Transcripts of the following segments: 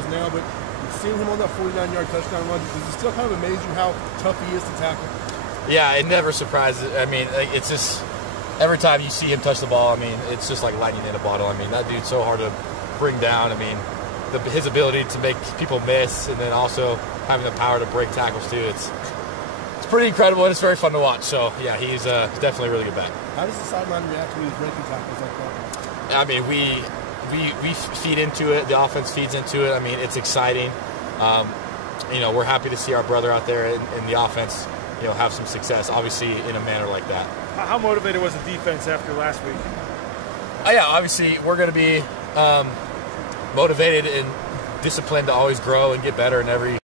years now, but seeing him on that 49-yard touchdown run, does it still kind of amaze you how tough he is to tackle? Yeah, it never surprises. I mean, it's just every time you see him touch the ball, I mean, it's just like lightning in a bottle. I mean, that dude's so hard to bring down. I mean, his ability to make people miss and then also having the power to break tackles too. It's pretty incredible, and it's very fun to watch. So, yeah, he's definitely a really good back. How does the sideline react when he's breaking tackles like that? I mean, we feed into it. The offense feeds into it. I mean, it's exciting. You know, we're happy to see our brother out there in the offense, you know, have some success, obviously, in a manner like that. How motivated was the defense after last week? Yeah, obviously, we're going to be motivated and disciplined to always grow and get better in every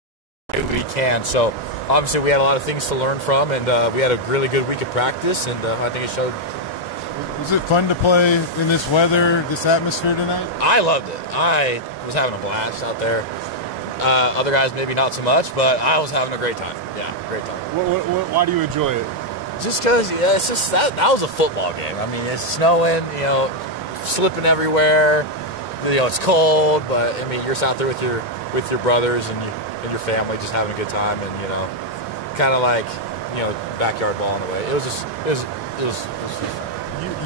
way we can. So, obviously, we had a lot of things to learn from, and we had a really good week of practice, and I think it showed. Was it fun to play in this weather, this atmosphere tonight? I loved it. I was having a blast out there. Other guys maybe not so much, but I was having a great time. Yeah, great time. Why do you enjoy it? Just because, yeah, it's just that was a football game. I mean, it's snowing, you know, slipping everywhere. You know, it's cold, but I mean, you're just out there with your brothers and your family, just having a good time, and you know, kind of like, you know, backyard ball in a way. It was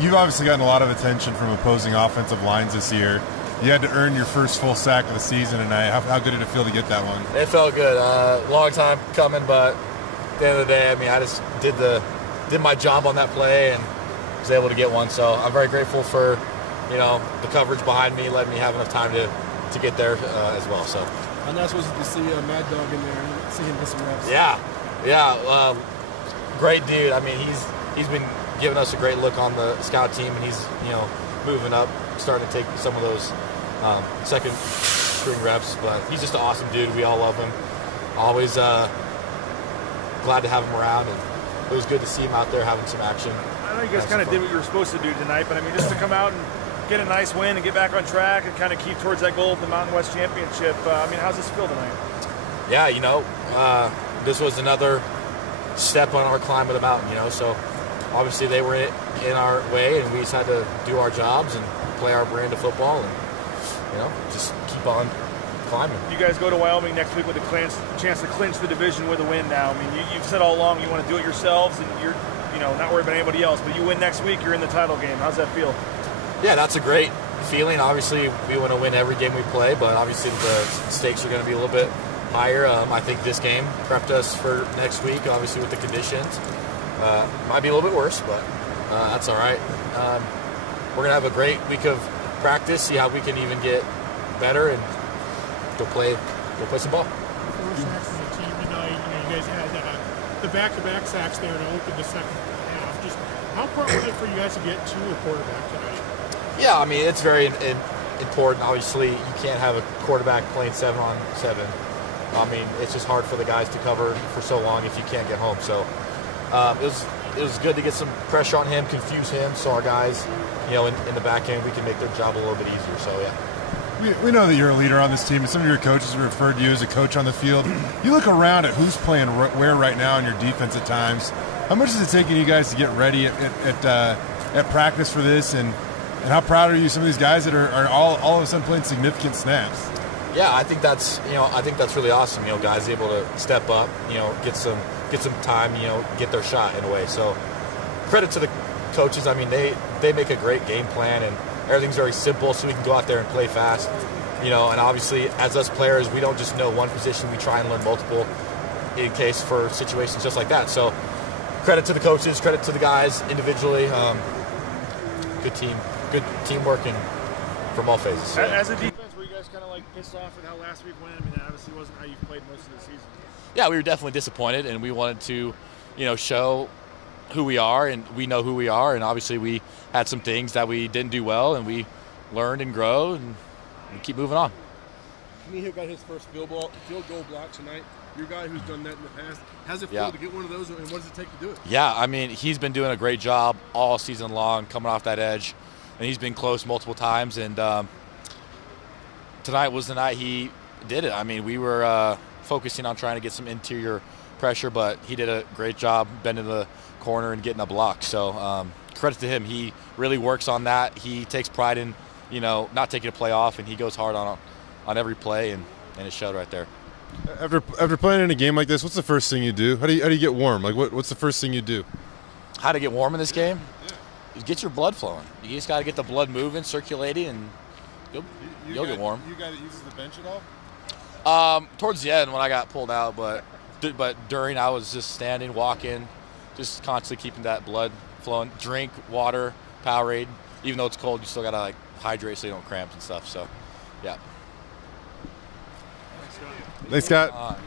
You've obviously gotten a lot of attention from opposing offensive lines this year. You had to earn your first full sack of the season tonight. How good did it feel to get that one? It felt good. Long time coming, but at the end of the day, I mean, I just did my job on that play and was able to get one. So I'm very grateful for, you know, the coverage behind me, letting me have enough time to get there as well. So. I'm not supposed to see Mad Dog in there and see him get some reps. Yeah. Great dude. I mean, he's been giving us a great look on the scout team, and he's, you know, moving up, starting to take some of those second string reps. But he's just an awesome dude. We all love him. Always glad to have him around, and it was good to see him out there having some action. I know you guys kind of did what you were supposed to do tonight, but I mean, just to come out and get a nice win and get back on track and kind of keep towards that goal of the Mountain West Championship. I mean, how's this feel tonight? Yeah, you know, this was another step on our climb of the mountain, you know, so obviously they were in our way, and we just had to do our jobs and play our brand of football and, you know, just keep on climbing. You guys go to Wyoming next week with a chance to clinch the division with a win now. I mean, you've said all along you want to do it yourselves, and you're, you know, not worried about anybody else, but you win next week, you're in the title game. How's that feel? Yeah, that's a great feeling. Obviously, we want to win every game we play, but obviously the stakes are going to be a little bit higher. I think this game prepped us for next week, obviously with the conditions. Might be a little bit worse, but that's all right. We're going to have a great week of practice, see how we can even get better, and go play some ball. 4 sacks as a team tonight. You guys had the back-to-back sacks there to open the second half. Just how important was it for you guys to get to a quarterback tonight? Yeah, I mean, it's very important. Obviously, you can't have a quarterback playing 7-on-7. I mean, it's just hard for the guys to cover for so long if you can't get home. So it was good to get some pressure on him, confuse him, so our guys, you know, in the back end, we can make their job a little bit easier. So, yeah. We know that you're a leader on this team, and some of your coaches have referred to you as a coach on the field. You look around at who's playing where right now in your defense at times. How much is it taking you guys to get ready at practice for this, and how proud are you of some of these guys that are all of a sudden playing significant snaps? Yeah, I think that's really awesome. You know, guys able to step up, you know, get some time, you know, get their shot in a way. So credit to the coaches. I mean, they make a great game plan, and everything's very simple, so we can go out there and play fast. You know, and obviously as us players, we don't just know one position. We try and learn multiple in case for situations just like that. So credit to the coaches, credit to the guys individually. Good teamwork and from all phases. So. As a defense, were you guys kind of like pissed off with how last week went? I mean, that obviously wasn't how you played most of the season. Yeah, we were definitely disappointed, and we wanted to, you know, show who we are, and we know who we are, and obviously we had some things that we didn't do well, and we learned and grow and keep moving on. Miho got his first field goal block tonight. You're a guy who's done that in the past. How's it feel to get one of those, and what does it take to do it? Yeah, I mean, he's been doing a great job all season long, coming off that edge, and he's been close multiple times, and tonight was the night he did it. I mean, we were focusing on trying to get some interior pressure, but he did a great job bending the corner and getting a block. So credit to him. He really works on that. He takes pride in, you know, not taking a play off, and he goes hard on every play, and and it showed right there. After playing in a game like this, what's the first thing you do? How do you get warm? Like what's the first thing you do? How to get warm in this game? You get your blood flowing. You just got to get the blood moving, circulating, and you'll get warm. You guy that uses the bench at all? Towards the end when I got pulled out, but during I was just standing, walking, just constantly keeping that blood flowing. Drink water, Powerade. Even though it's cold, you still gotta like hydrate so you don't cramp and stuff. So, yeah. Thanks, Scott.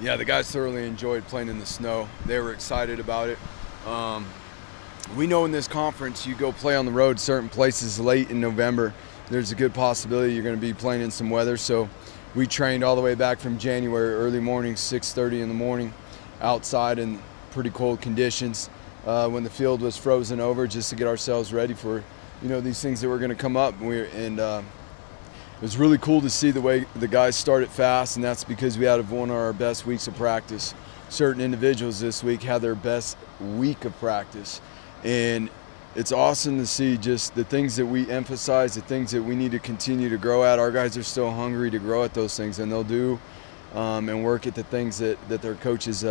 Yeah, the guys thoroughly enjoyed playing in the snow. They were excited about it. We know in this conference you go play on the road certain places late in November, there's a good possibility you're going to be playing in some weather. So we trained all the way back from January, early morning, 6:30 in the morning, outside in pretty cold conditions when the field was frozen over, just to get ourselves ready for these things that were going to come up. It was really cool to see the way the guys started fast, and that's because we had one of our best weeks of practice. Certain individuals this week had their best week of practice, and it's awesome to see just the things that we emphasize, the things that we need to continue to grow at. Our guys are still hungry to grow at those things, and they'll do and work at the things that their coaches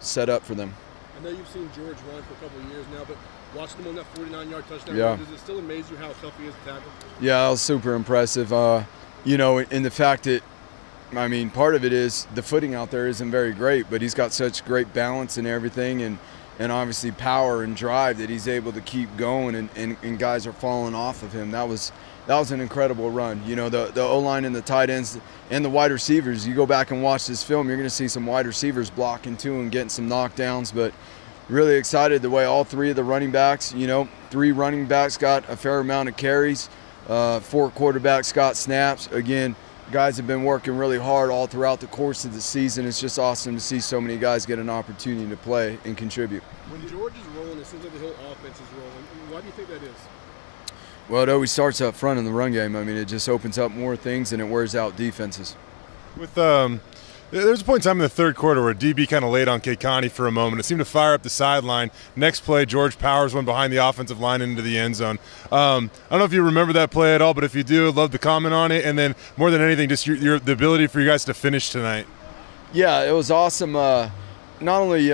set up for them. I know you've seen George run for a couple of years now, but watching him on that 49-yard touchdown Yeah. run, does it still amaze you how tough he is to tackle? Yeah, that was super impressive. In the fact that, part of it is the footing out there isn't very great, but he's got such great balance and everything, and obviously power and drive that he's able to keep going, and guys are falling off of him. That was an incredible run. The O-line and the tight ends and the wide receivers, you go back and watch this film, you're going to see some wide receivers blocking too and getting some knockdowns, but really excited the way all three of the running backs, 3 running backs got a fair amount of carries, 4 quarterbacks got snaps. Again, guys have been working really hard all throughout the course of the season. It's just awesome to see so many guys get an opportunity to play and contribute. When George is rolling, it seems like the whole offense is rolling. Why do you think that is? Well, it always starts up front in the run game. I mean, it just opens up more things and it wears out defenses. With there's a point in time in the third quarter where DB kind of laid on Keikani for a moment. It seemed to fire up the sideline. Next play, George powers one behind the offensive line into the end zone. I don't know if you remember that play at all, but if you do, I'd love to comment on it. And then more than anything, just the ability for you guys to finish tonight. Yeah, it was awesome. Not only,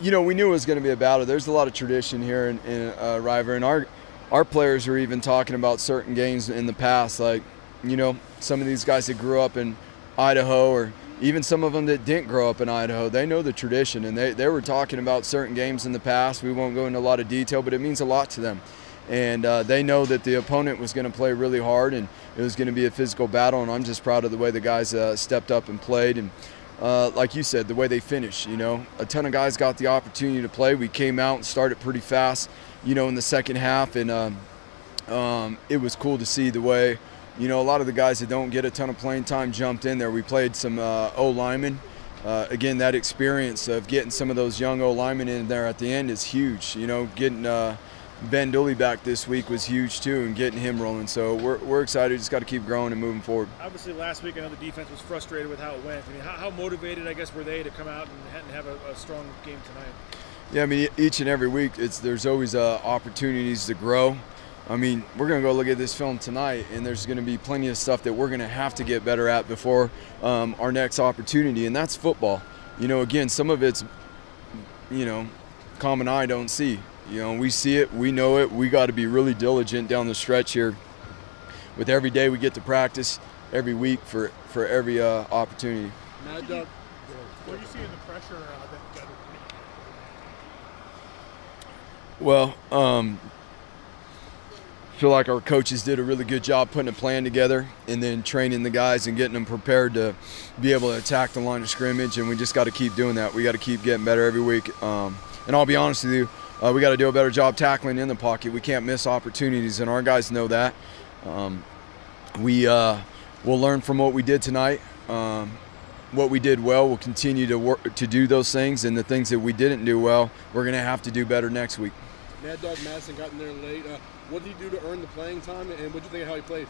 we knew it was going to be a battle. There's a lot of tradition here in River, and our players are even talking about certain games in the past, like, some of these guys that grew up in Idaho, or even some of them that didn't grow up in Idaho, they know the tradition, and they were talking about certain games in the past. We won't go into a lot of detail, but it means a lot to them. And they know that the opponent was going to play really hard, and it was going to be a physical battle, and I'm just proud of the way the guys stepped up and played. And like you said, the way they finished, a ton of guys got the opportunity to play. We came out and started pretty fast, in the second half, and it was cool to see the way, a lot of the guys that don't get a ton of playing time jumped in there. We played some O-linemen. Again, that experience of getting some of those young O-linemen in there at the end is huge. Getting Ben Dooley back this week was huge too, and getting him rolling. So we're excited. Just got to keep growing and moving forward. Obviously, last week I know the defense was frustrated with how it went. I mean, how motivated, I guess, were they to come out and have a strong game tonight? Yeah, I mean, each and every week there's always opportunities to grow. I mean, we're going to go look at this film tonight, and there's going to be plenty of stuff that we're going to have to get better at before our next opportunity, and that's football. Again, some of it's, common eye don't see. We see it, we know it. We got to be really diligent down the stretch here with every day we get to practice, every week for every opportunity. Mad Dog, what do you see in the pressure that Well, I feel like our coaches did a really good job putting a plan together and then training the guys and getting them prepared to be able to attack the line of scrimmage, and we just got to keep doing that. We got to keep getting better every week. And I'll be honest with you, we got to do a better job tackling in the pocket. We can't miss opportunities, and our guys know that. We'll learn from what we did tonight. What we did well, we'll continue to work to do those things, and the things that we didn't do well, we're going to have to do better next week. Mad Dog Madison got in there late. What did he do to earn the playing time, and what did you think of how he played?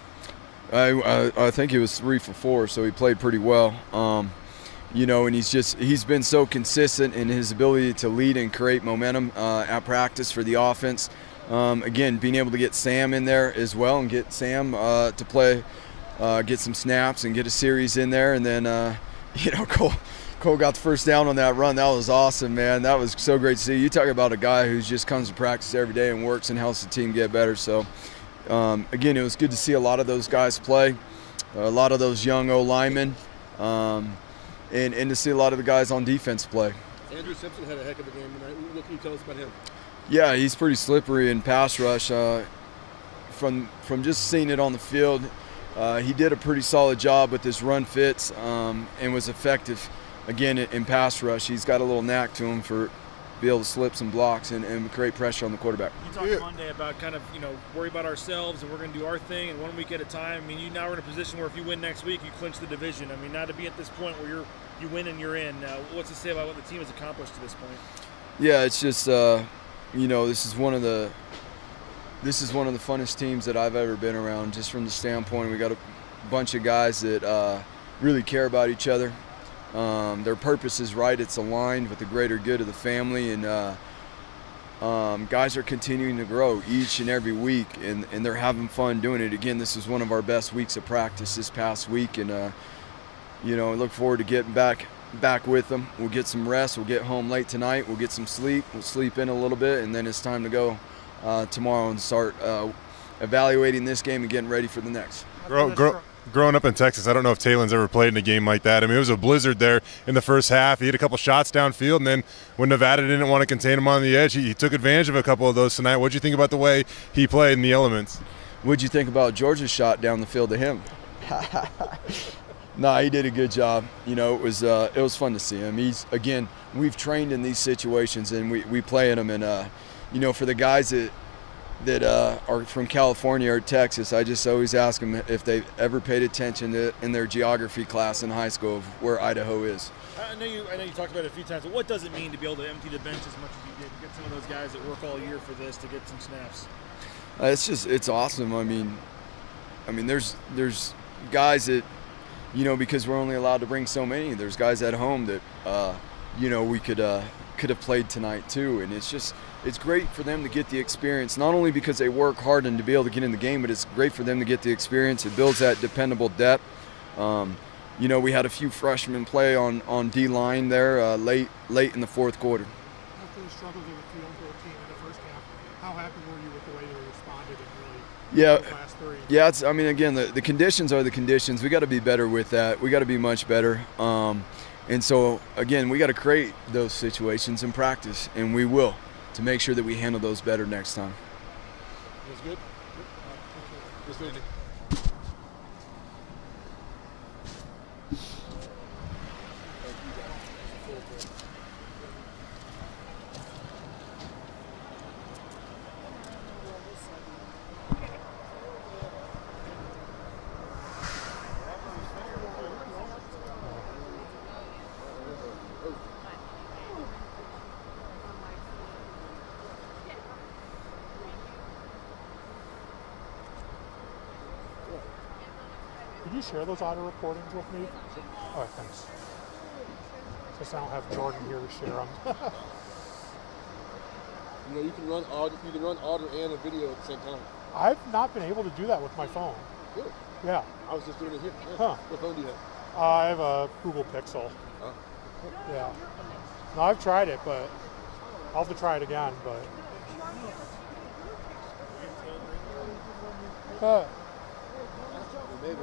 I think he was 3 for 4, so he played pretty well. And he's been so consistent in his ability to lead and create momentum at practice for the offense. Again, being able to get Sam in there as well and get Sam to play, get some snaps and get a series in there, and then Cole got the first down on that run. That was awesome, man. That was so great to see. You talk about a guy who just comes to practice every day and works and helps the team get better. So, again, it was good to see a lot of those guys play, a lot of those young O-linemen, and to see a lot of the guys on defense play. Andrew Simpson had a heck of a game tonight. What can you tell us about him? Yeah, he's pretty slippery in pass rush. From just seeing it on the field, he did a pretty solid job with his run fits and was effective. Again, in pass rush, he's got a little knack to him for be able to slip some blocks and create pressure on the quarterback. You talked Monday about kind of, worry about ourselves and we're going to do our thing and 1 week at a time. I mean, you now are in a position where if you win next week, you clinch the division. I mean, now to be at this point where you win and you're in, what's to say about what the team has accomplished to this point? Yeah, it's just, this is one of the funnest teams that I've ever been around, just from the standpoint we got a bunch of guys that really care about each other. Their purpose is right. It's aligned with the greater good of the family, and guys are continuing to grow each and every week, and they're having fun doing it. Again, this is one of our best weeks of practice this past week, and I look forward to getting back with them. We'll get some rest. We'll get home late tonight. We'll get some sleep. We'll sleep in a little bit, and then it's time to go tomorrow and start evaluating this game and getting ready for the next. Growing up in Texas, I don't know if Taylon's ever played in a game like that. I mean, it was a blizzard there in the first half. He had a couple shots downfield, and then when Nevada didn't want to contain him on the edge, he took advantage of a couple of those tonight. What did you think about the way he played in the elements? What did you think about Georgia's shot down the field to him? No, he did a good job. It was fun to see him. We've trained in these situations, and we play in them. And, for the guys that that are from California or Texas, I just always ask them if they've ever paid attention to in their geography class in high school of where Idaho is. I know you talked about it a few times, but what does it mean to be able to empty the bench as much as you did? Get some of those guys that work all year for this to get some snaps. It's awesome. I mean, there's guys that, you know, because we're only allowed to bring so many. There's guys at home that, you know, we could have played tonight too, and it's great for them to get the experience. Not only because they work hard and to be able to get in the game, but it's great for them to get the experience. It builds that dependable depth. You know, we had a few freshmen play on D-line there late in the fourth quarter. After the struggles of the field goal team in the first half, how happy were you with the way they responded and really the last three? Yeah, I mean, again, the conditions are the conditions. We got to be better with that. We got to be much better. And so, again, we got to create those situations in practice, and we will, to make sure that we handle those better next time. That's good. That's good. Could you share those audio recordings with me? All right, thanks. Since I don't have Jordan here to share them. You know, you can run audio and a video at the same time. I've not been able to do that with my phone. Good. Yeah. I was just doing it here. Yeah. Huh. What phone do you have? I have a Google Pixel. Oh. Yeah. No, I've tried it, but I'll have to try it again. But Maybe.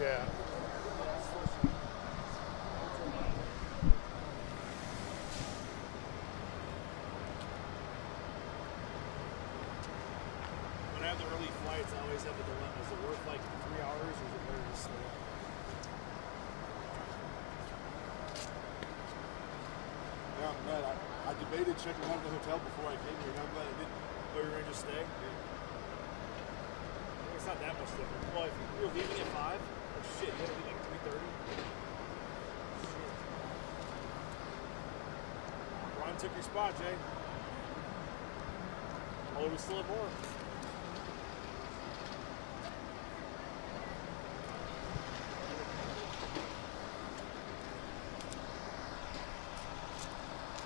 yeah. When I have the early flights, I always have a dilemma. Is it worth like 3 hours, or is it better to slow down? Yeah, I'm glad. I debated checking out of the hotel before I came here, and I'm glad I didn't. Oh, you're going to just stay? Yeah. It's not that much different. Well, if you were leaving at 5, oh shit, you had to leave like 3:30? Ron took your spot, Jay. Oh, we still have more.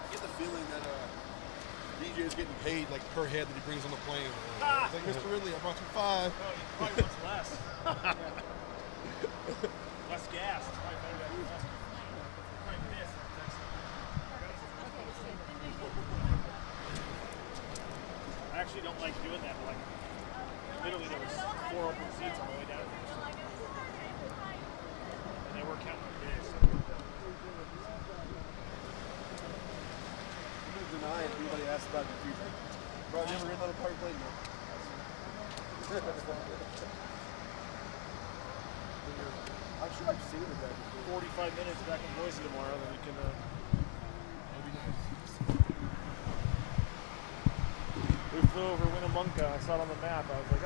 I get the feeling that DJ is getting paid like per head that he brings on the plane. Ah! It's like, Mr. Ridley, I brought you 5. No, he probably wants less. Less gas. Probably better than less. Probably pissed. I actually don't like doing that, but like, literally there was 4 open seats on the way down. And they were counting days. Deny it. Everybody asks about the future. Bro, I've never ridden on a party plane yet. I'm sure I've seen it back before. 45 minutes back in Boise tomorrow, then we can. That'd be nice. We flew over Winnemucca. I saw it on the map. I was like,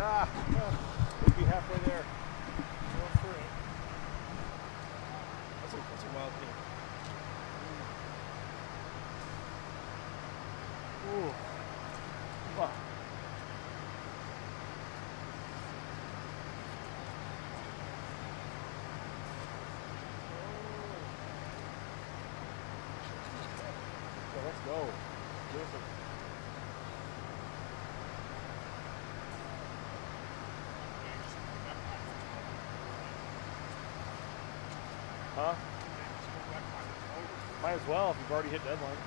we'd be halfway there. Going through it. That's a wild thing. Ooh. Wow. So let's go. Listen. Huh? Might as well if you've already hit deadline.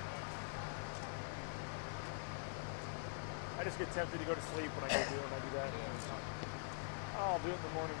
I just get tempted to go to sleep when I do that. Oh, I'll do it in the morning.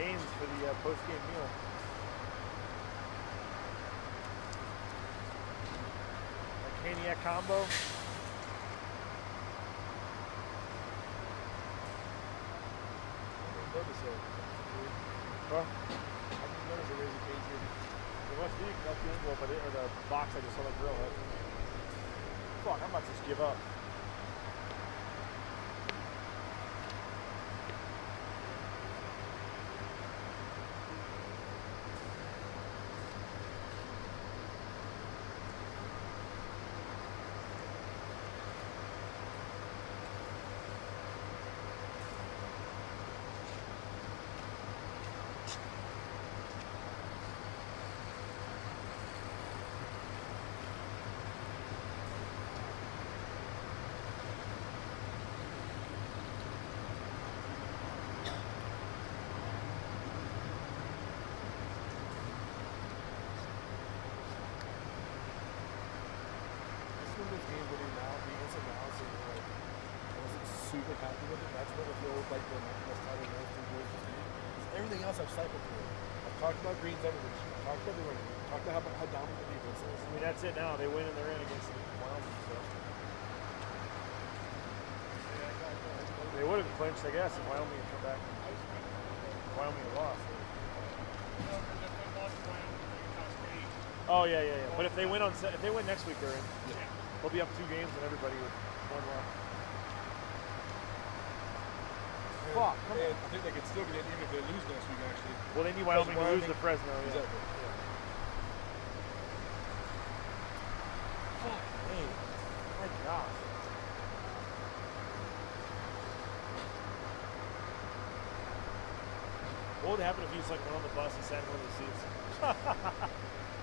Games for the post-game meal. A Caniac combo. Huh? I didn't notice a Raising Cajun. It must be that's the envelope, or the box I just saw the grill. Fuck, I'm about to just give up. Super happy with it. That's what the old like the best title was 2 years ago. Everything else I've cycled through. I've talked about Green's everything. I've talked about the running. I've talked about how dominant the defense is. I mean, that's it now. They win and they're in against the Wyoming. So. They would have clinched, I guess, if Wyoming had come back. Wyoming had lost. Oh yeah. But if they win next week, they're in. Yeah. They'll be up 2 games and everybody with 1 loss. Fuck, come on. I think they could still get it even if they lose next week, actually. Well, they need Wyoming to lose to Fresno. Yeah. Exactly. Fuck, hey. My gosh. What would happen if you just like went on the bus and sat in one of the seats?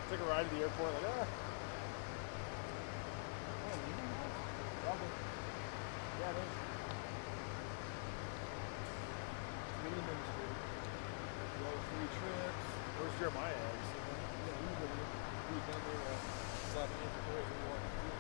Took a ride to the airport, like, ah. Yeah, it is. Free trips. Where's Jeremiah at? Yeah, we were down there stopping in for boys and walking through.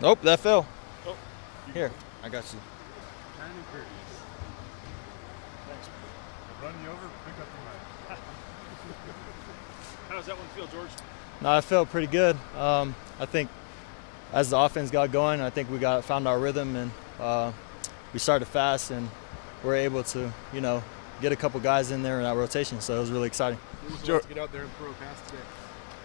Nope, that fell. Oh. Here, I got you. Kind of courteous. Thanks. Run you over, pick up the mic. How does that one feel, George? No, it felt pretty good. I think as the offense got going, I think we found our rhythm, and we started fast, and we're able to, get a couple guys in there in our rotation. So it was really exciting. It was to get out there and throw a pass today.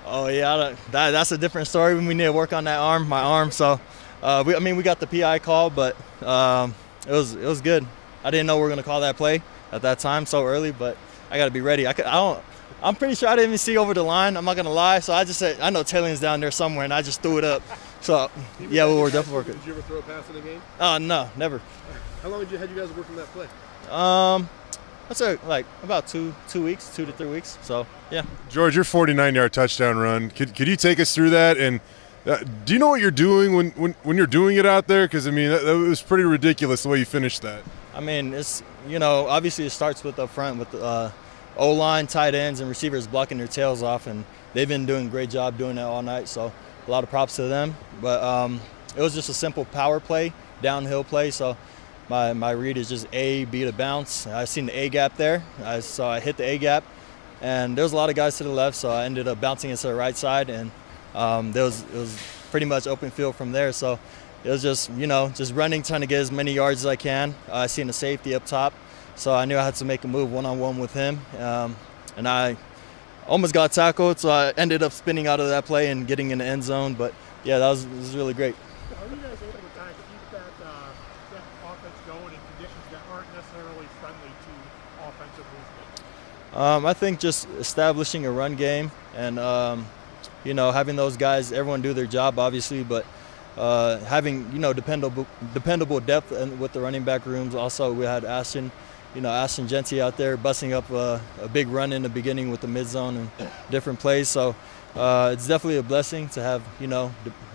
Oh yeah, that's a different story. We need to work on my arm. So, we got the PI call, but it was good. I didn't know we were gonna call that play at that time so early, but I got to be ready. I'm pretty sure I didn't even see over the line. I'm not gonna lie. So I just said I know Taylor's down there somewhere, and I just threw it up. So yeah, we were definitely working. Did you ever throw a pass in a game? Oh no, never. How long had you guys working that play? I'd say like about 2 weeks, 2 to 3 weeks. So yeah. George, your 49-yard touchdown run. Could you take us through that? And do you know what you're doing when you're doing it out there? Because I mean, that was pretty ridiculous the way you finished that. I mean, it's obviously it starts with up front with O-line, tight ends, and receivers blocking their tails off, and they've been doing a great job doing that all night. So a lot of props to them. But it was just a simple power play, downhill play. So my read is just A, B to bounce. I seen the A gap there, so I hit the A gap, and there was a lot of guys to the left, so I ended up bouncing into the right side, and it was pretty much open field from there. So it was just just running, trying to get as many yards as I can. I seen the safety up top, so I knew I had to make a move one-on-one with him, and I almost got tackled, so I ended up spinning out of that play and getting in the end zone. But yeah, it was really great. How are you guys able to kind of keep that offense going in conditions that aren't necessarily friendly to offensive movement? I think just establishing a run game and having those guys, everyone do their job obviously, but having dependable depth and with the running back rooms. Also, we had Ashton Genty out there busting up a big run in the beginning with the mid zone and different plays. So it's definitely a blessing to have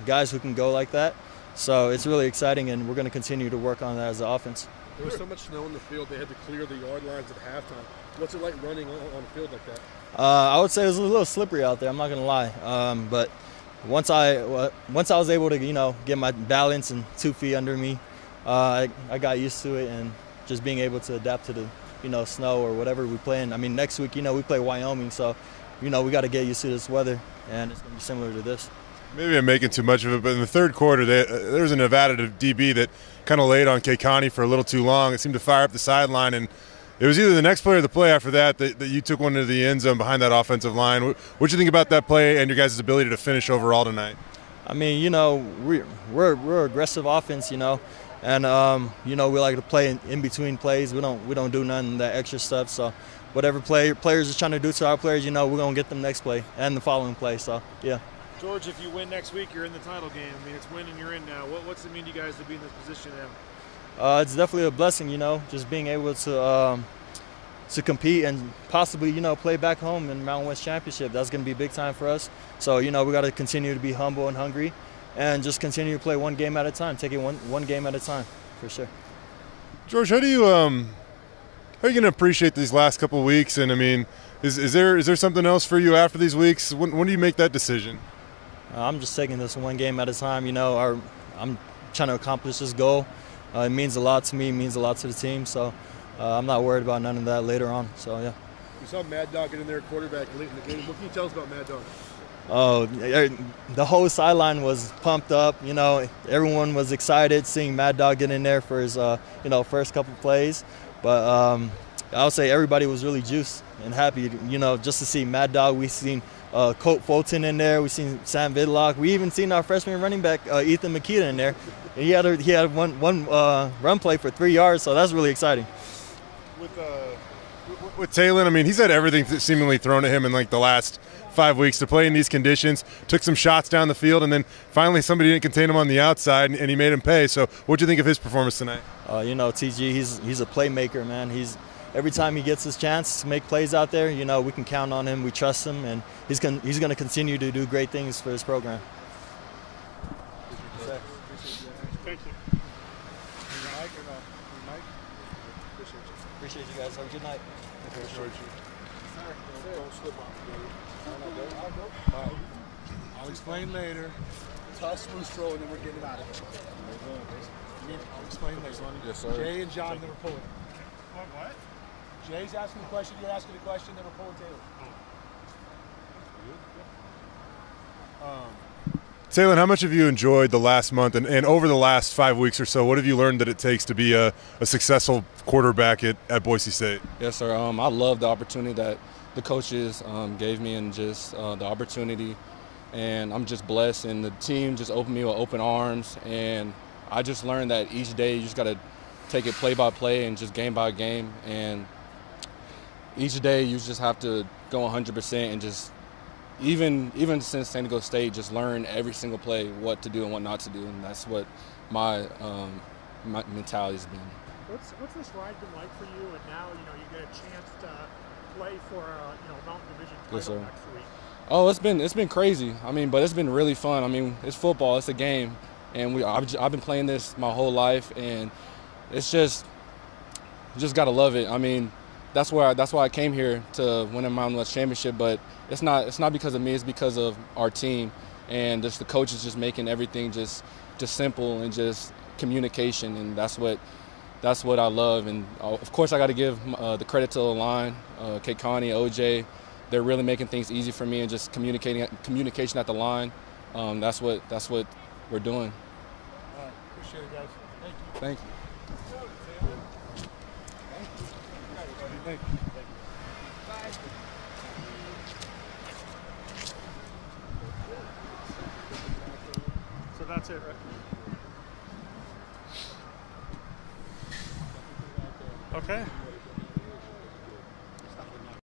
guys who can go like that. So it's really exciting, and we're going to continue to work on that as an offense. There was so much snow in the field, they had to clear the yard lines at halftime. What's it like running on a field like that? I would say it was a little slippery out there. I'm not going to lie, but once I was able to get my balance and 2 feet under me, I got used to it, and just being able to adapt to the snow or whatever we play in. I mean, next week we play Wyoming, so we got to get used to this weather, and it's going to be similar to this. Maybe I'm making too much of it, but in the third quarter, there was a Nevada DB that kind of laid on K. Connie for a little too long. It seemed to fire up the sideline, and it was either the next play or the play after that you took one into the end zone behind that offensive line. What do you think about that play and your guys' ability to finish overall tonight? I mean, we're aggressive offense, and we like to play in between plays. We don't do none of that extra stuff. So whatever players are trying to do to our players, we're gonna get them next play and the following play. So yeah. George, if you win next week, you're in the title game. I mean, it's win and you're in now. What's it mean to you guys to be in this position now? It's definitely a blessing, just being able to compete and possibly, play back home in Mountain West Championship. That's going to be big time for us. So, we got to continue to be humble and hungry and just continue to play one game at a time, take it one game at a time, for sure. George, how are you going to appreciate these last couple of weeks? And, I mean, is there something else for you after these weeks? When do you make that decision? I'm just taking this one game at a time. I'm trying to accomplish this goal. It means a lot to me. It means a lot to the team. So I'm not worried about none of that later on. So, yeah. You saw Mad Dog get in there quarterback late in the game. What can you tell us about Mad Dog? Oh, the whole sideline was pumped up. Everyone was excited seeing Mad Dog get in there for his, first couple plays. But I would say everybody was really juiced and happy, just to see Mad Dog. We've seen Colt Fulton in there. We've seen Sam Vidlock. We even seen our freshman running back, Ethan Makita, in there. And he had one run play for 3 yards, so that's really exciting. With Taylor, I mean, he's had everything seemingly thrown at him in like the last 5 weeks to play in these conditions. Took some shots down the field, and then finally somebody didn't contain him on the outside, and he made him pay. So what do you think of his performance tonight? TG, he's a playmaker, man. Every time he gets his chance to make plays out there, we can count on him. We trust him, and he's going to continue to do great things for his program. Thank you. Appreciate you guys. Have a good night. Don't slip off. I'll explain later. tough, smooth throw, and then we're getting him out of here. I'll explain later. Yes, sir. Jay and John, then we're pulling. What? Jay's asking a question, you're asking a question, then we're pulling Taylor. Taylor, how much have you enjoyed the last month and over the last 5 weeks or so? What have you learned that it takes to be a successful quarterback at Boise State? Yes, sir. I love the opportunity that the coaches gave me and just the opportunity. And I'm just blessed. And the team just opened me with open arms. And I just learned that each day you just got to take it play by play and just game by game. And each day you just have to go 100% and just even since San Diego State, just learn every single play what to do and what not to do, and that's what my mentality's been. What's this ride been like for you? And now you get a chance to play for Mountain Division title next week. Oh, it's been crazy. I mean, but it's been really fun. I mean, it's football, it's a game, and I've been playing this my whole life, and it's just gotta love it. I mean, that's why I came here to win a Mountain West championship, but it's not because of me. It's because of our team and just the coaches just making everything just simple and just communication, and that's what I love. And of course, I got to give the credit to the line, K. Connie, OJ. They're really making things easy for me and just communication at the line. That's what we're doing. All right, appreciate it, guys. Thank you. Thank you. So that's it, right? Okay.